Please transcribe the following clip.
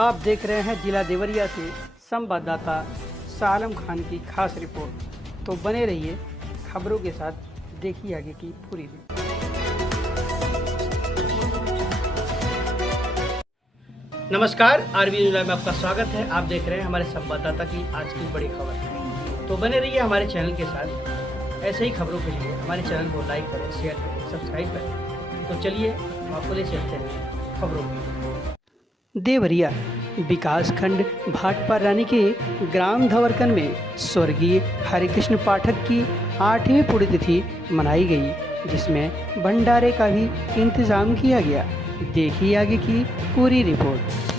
आप देख रहे हैं जिला देवरिया से संवाददाता सालम खान की खास रिपोर्ट। तो बने रहिए खबरों के साथ, देखिए आगे की पूरी रिपोर्ट। नमस्कार, आरबी न्यूज़ में आपका स्वागत है। आप देख रहे हैं हमारे संवाददाता की आज की बड़ी खबर। तो बने रहिए हमारे चैनल के साथ। ऐसे ही खबरों के लिए हमारे चैनल को लाइक करें, शेयर करें, सब्सक्राइब करें। तो चलिए हम आपको ले चलते हैं खबरों की। देवरिया विकासखंड भाटपा रानी के ग्राम धवरकन में स्वर्गीय हरिकृष्ण पाठक की 8वीं पुण्यतिथि मनाई गई, जिसमें भंडारे का भी इंतजाम किया गया। देखिए आगे की पूरी रिपोर्ट।